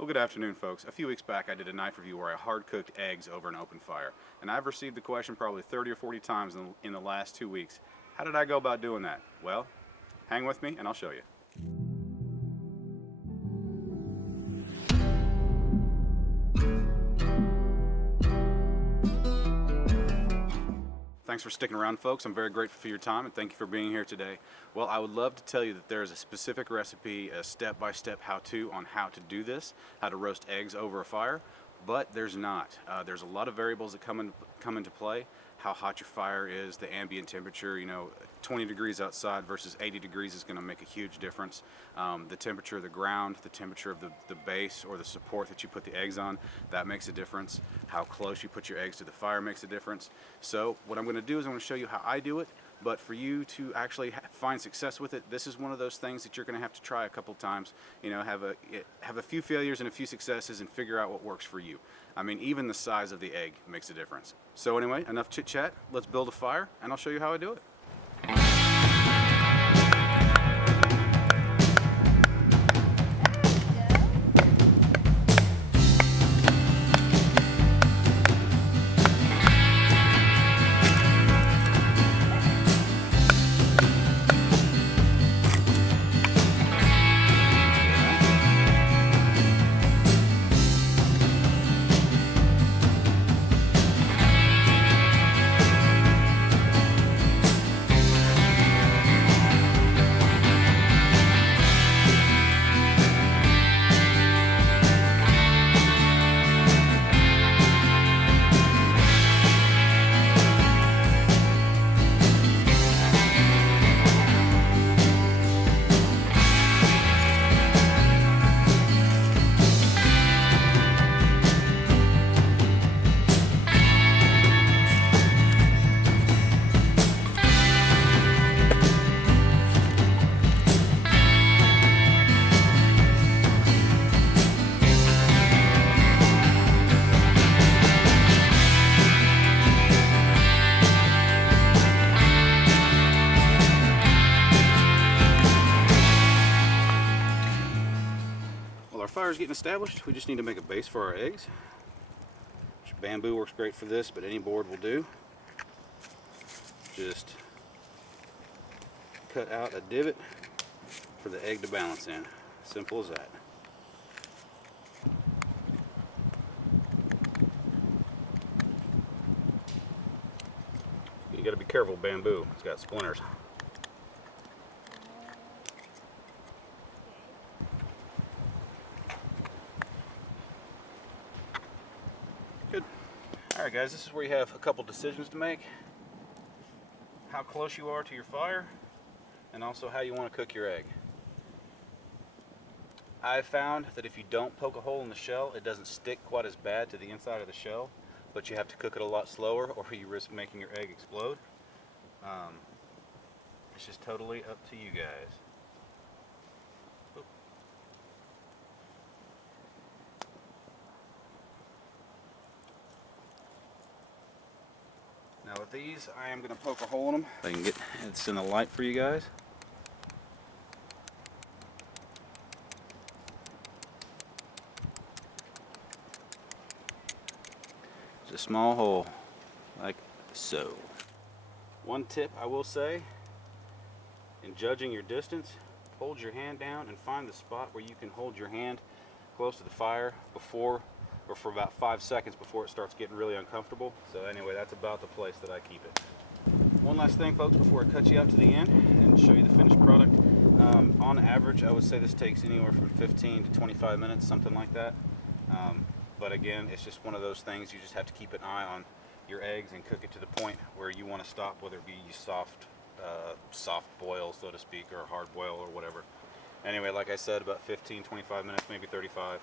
Well, good afternoon, folks. A few weeks back, I did a knife review where I hard-cooked eggs over an open fire. And I've received the question probably 30 or 40 times in the last 2 weeks. How did I go about doing that? Well, hang with me and I'll show you. Thanks for sticking around, folks. I'm very grateful for your time and thank you for being here today. Well, I would love to tell you that there is a specific recipe, a step-by-step how-to on how to do this, how to roast eggs over a fire, but there's not. There's a lot of variables that come into play. How hot your fire is, the ambient temperature, 20 degrees outside versus 80 degrees is going to make a huge difference. The temperature of the ground, the temperature of the base or the support that you put the eggs on, that makes a difference. How close you put your eggs to the fire makes a difference. So what I'm going to do is I'm going to show you how I do it, but for you to actually find success with it, this is one of those things that you're going to have to try a couple times. Have a few failures and a few successes and figure out what works for you. I mean, even the size of the egg makes a difference. So anyway, enough chit chat. Let's build a fire and I'll show you how I do it. Our fire's getting established. We just need to make a base for our eggs. Bamboo works great for this, but any board will do. Just cut out a divot for the egg to balance in. Simple as that. You got to be careful with bamboo. It's got splinters. Good. Alright guys, this is where you have a couple decisions to make. How close you are to your fire, and also how you want to cook your egg. I've found that if you don't poke a hole in the shell, it doesn't stick quite as bad to the inside of the shell, but you have to cook it a lot slower or you risk making your egg explode. It's just totally up to you guys. Now with these, I am going to poke a hole in them. If I can get it's in the light for you guys. It's a small hole, like so. One tip I will say, in judging your distance, hold your hand down and find the spot where you can hold your hand close to the fire before or for about 5 seconds before it starts getting really uncomfortable. So anyway, that's about the place that I keep it. One last thing, folks, before I cut you out to the end and show you the finished product. On average, I would say this takes anywhere from 15 to 25 minutes, something like that. But again, it's just one of those things. You just have to keep an eye on your eggs and cook it to the point where you want to stop, whether it be soft boil, so to speak, or hard boil or whatever. Anyway, like I said, about 15, 25 minutes, maybe 35.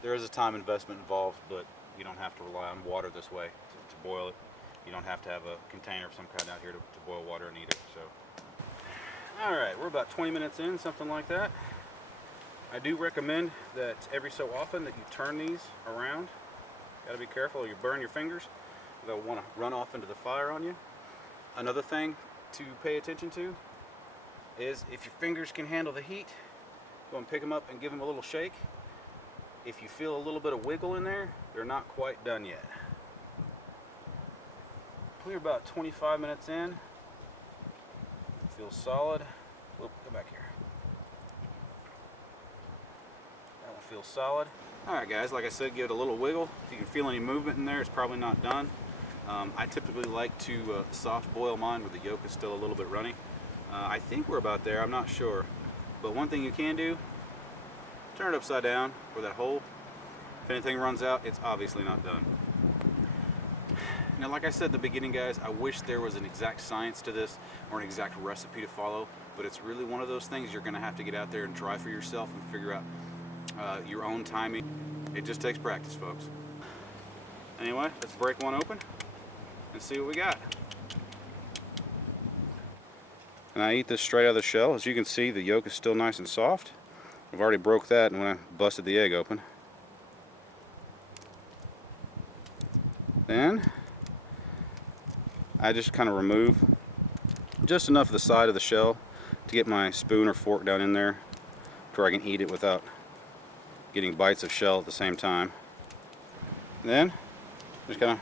There is a time investment involved, but you don't have to rely on water this way to boil it. You don't have to have a container of some kind out here to boil water in either. So, all right, we're about 20 minutes in, something like that. I do recommend that every so often that you turn these around. Got to be careful, you burn your fingers. They'll want to run off into the fire on you. Another thing to pay attention to is if your fingers can handle the heat, go and pick them up and give them a little shake. if you feel a little bit of wiggle in there, they're not quite done yet. We're about 25 minutes in. Feels solid. Whoop, go back here. That one feels solid. Alright guys, like I said, give it a little wiggle. If you can feel any movement in there, it's probably not done. I typically like to soft boil mine where the yolk is still a little bit runny. I think we're about there, I'm not sure. But one thing you can do, turn it upside down where that hole. If anything runs out, it's obviously not done. Now, like I said at the beginning, guys, I wish there was an exact science to this or an exact recipe to follow, but it's really one of those things you're going to have to get out there and try for yourself and figure out your own timing. It just takes practice, folks. Anyway, let's break one open and see what we got. And I eat this straight out of the shell. As you can see, the yolk is still nice and soft. I've already broke that when I busted the egg open. Then I just kind of remove just enough of the side of the shell to get my spoon or fork down in there to where I can eat it without getting bites of shell at the same time. Then just kind of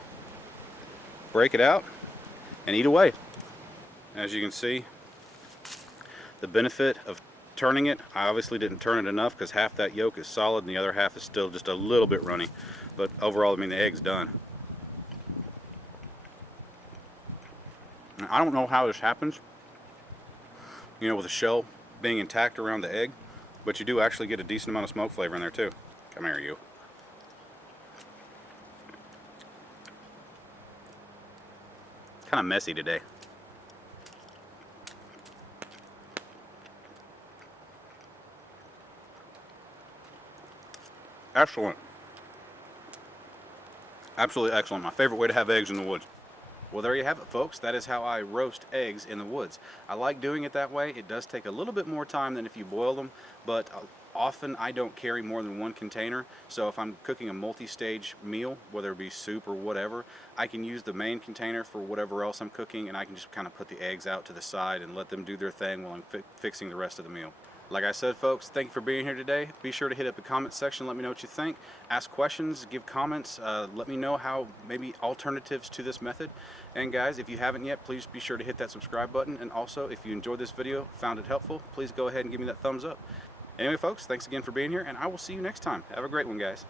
break it out and eat away. As you can see, the benefit of turning it, I obviously didn't turn it enough because half that yolk is solid and the other half is still just a little bit runny. But overall, I mean, the egg's done. I don't know how this happens, you know, with the shell being intact around the egg, but you do actually get a decent amount of smoke flavor in there too. Come here, you. It's kind of messy today. Excellent. Absolutely excellent. My favorite way to have eggs in the woods. Well, there you have it, folks. That is how I roast eggs in the woods. I like doing it that way. It does take a little bit more time than if you boil them, but often I don't carry more than one container. So if I'm cooking a multi-stage meal, whether it be soup or whatever, I can use the main container for whatever else I'm cooking, and I can just kind of put the eggs out to the side and let them do their thing while I'm fixing the rest of the meal. Like I said, folks, thank you for being here today. Be sure to hit up the comment section. Let me know what you think. Ask questions, give comments. Let me know how maybe alternatives to this method. And guys, if you haven't yet, please be sure to hit that subscribe button. And also, if you enjoyed this video, found it helpful, please go ahead and give me that thumbs up. Anyway, folks, thanks again for being here, and I will see you next time. Have a great one, guys.